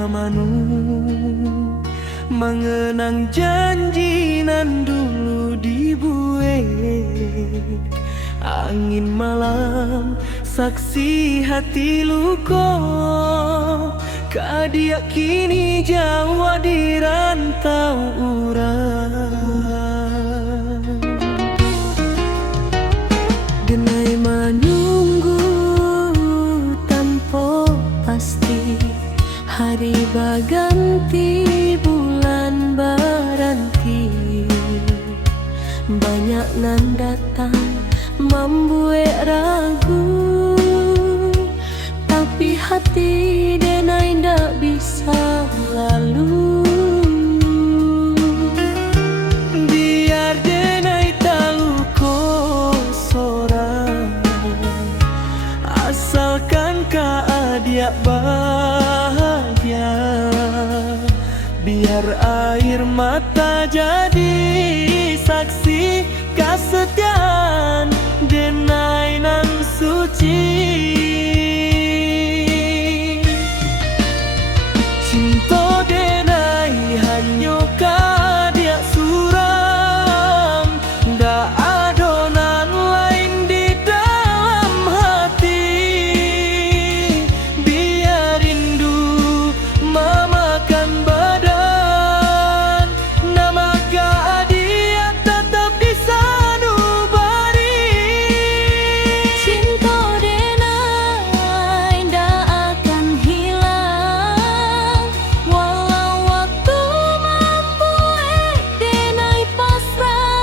tamanu, mengenang janji nan dulu dibuat. Angin malam saksi hati luko, kadia kini jauh di rantau urang. Denai menunggu tanpa pasti, hari baganti bulan baranti. Banyak nan datang membuat ragu, tapi hati denai ndak bisa lalu. Biar denai taluko sorang, asalkan dia bahagia. Biar air mata jadi saksi kesetiaan denai nan suci. Cinta denai hanya kadia suram, ndak adonan lain di dalam hati. Biar rindu memakan badan, nama dia tetap di sanubari. Cinta denai ndak akan hilang, walau waktu membuat denai pasrah.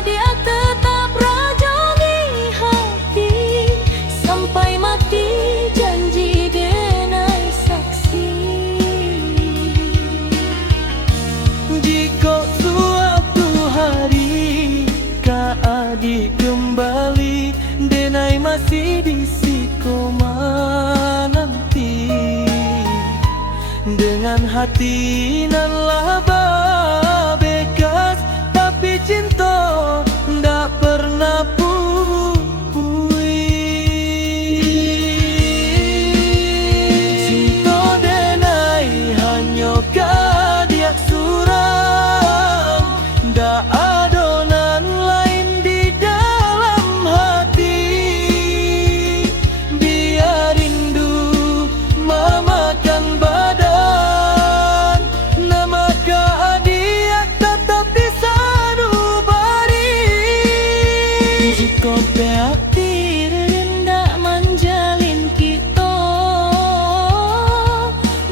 Dia tetap raja di hati, sampai mati janji denai saksi. Jika suatu hari Adi kembali, denai masih di sikoma nanti. Dengan hati nan laba bekas, tapi cinta ndak pernah pupui. Cinta denai hanya kadiak suram, ndak adonan lain di dalam hati. Biar rindu memakan badan, nama dia tetap di sanubari. Jika beaktir ndak menjalin kita,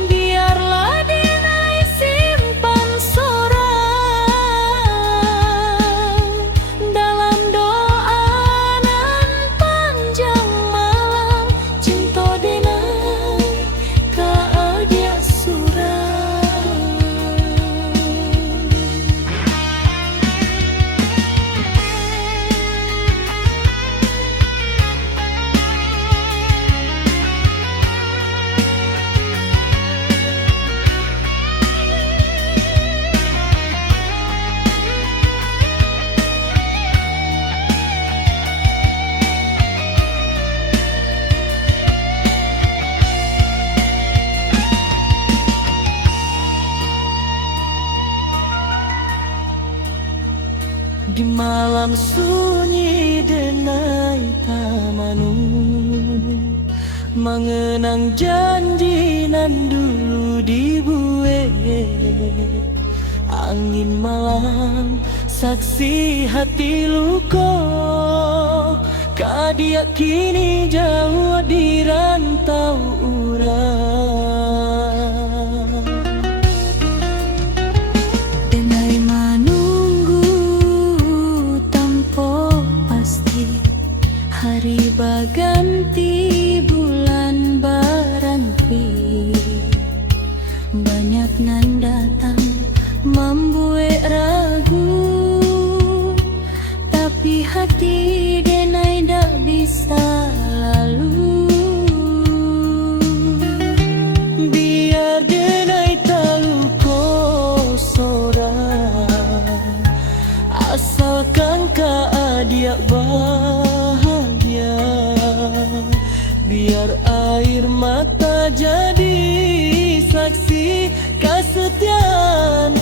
biarlah denai simpan sorang dalam doa nan panjang malam. Cinta denai dia surang. Di malam sunyi denai tamanu, mengenang janji nan dulu dibuat. Angin malam saksi hati luko, kadia kini jauh di rantau urang. Denai menunggu tanpa pasti, hari baganti bulan baranti. Banyak nan datang membuat ragu, tapi hati denai ndak bisa lalu. air mata jadi saksi kesetiaan